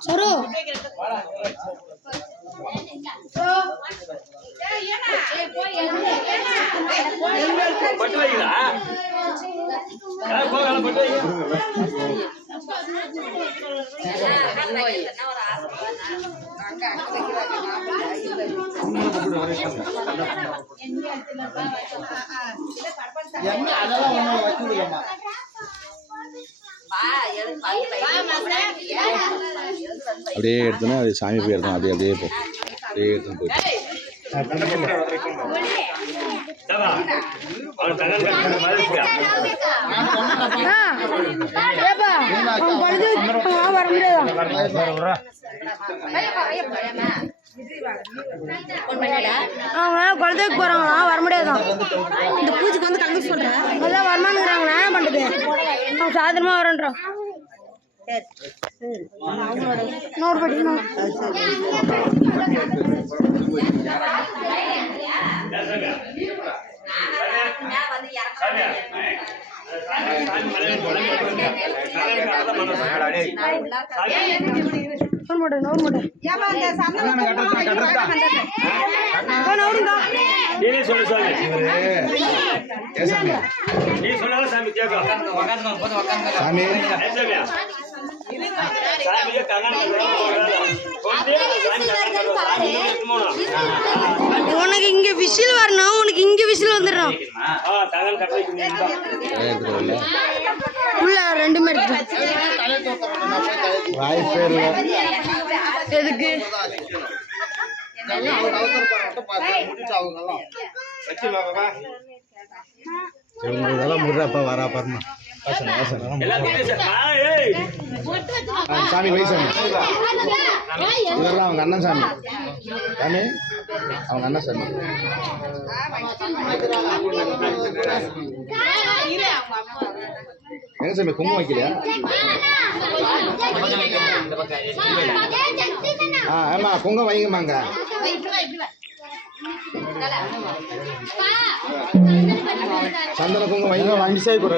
சரு என்ன அதெல்லாம் ஒண்ணு முடியுமா அப்படியே எடுத்தோன்னா அது சாமி போய் எடுத்தோம் அப்படியே அப்படியே போ. அப்படியே எடுத்துன்னு போயிட்டு. வர முடியாதா அவன் குழந்தைக்கு போறாங்களா வர முடியாதான் இந்த பூஜைக்கு வந்து கலந்து சொல்றேன். அதான் வரமானுங்கிறாங்க என்ன பண்றது? அவன் சாதாரணமா வரேன்றான் நூறு படி சாமியா? சாமி, சாமி மலையில குழந்தை இருக்குங்க. தகவல் கட்டுறத மனசு. சாமி. நூறு மூட்டை நூறு மூட்டை நூறுங்க நீனே சொல்லு சாமி நீ சொன்னாலும் சாமி கேட்கும் சாமி உனக்கு இங்க விசில் வரணும் உனக்கு இங்க விசில் வந்துடும் உள்ள ரெண்டுமே இருக்கு. எதுக்கு? அவங்க இவங்களெல்லாம் முடுறாப்பா வரா பாருமா. சாமி வை சாமி. இதெல்லாம் அவங்க அண்ணன் சாமி. சாமி அவங்க அண்ணன் சாமி. எங்க சாமி குங்குமம் வைக்கலையா? ஆ ஆமா குங்குமம் வைங்கம்மாங்க. சந்தன குங்குமம் வைங்க சேய் கூட.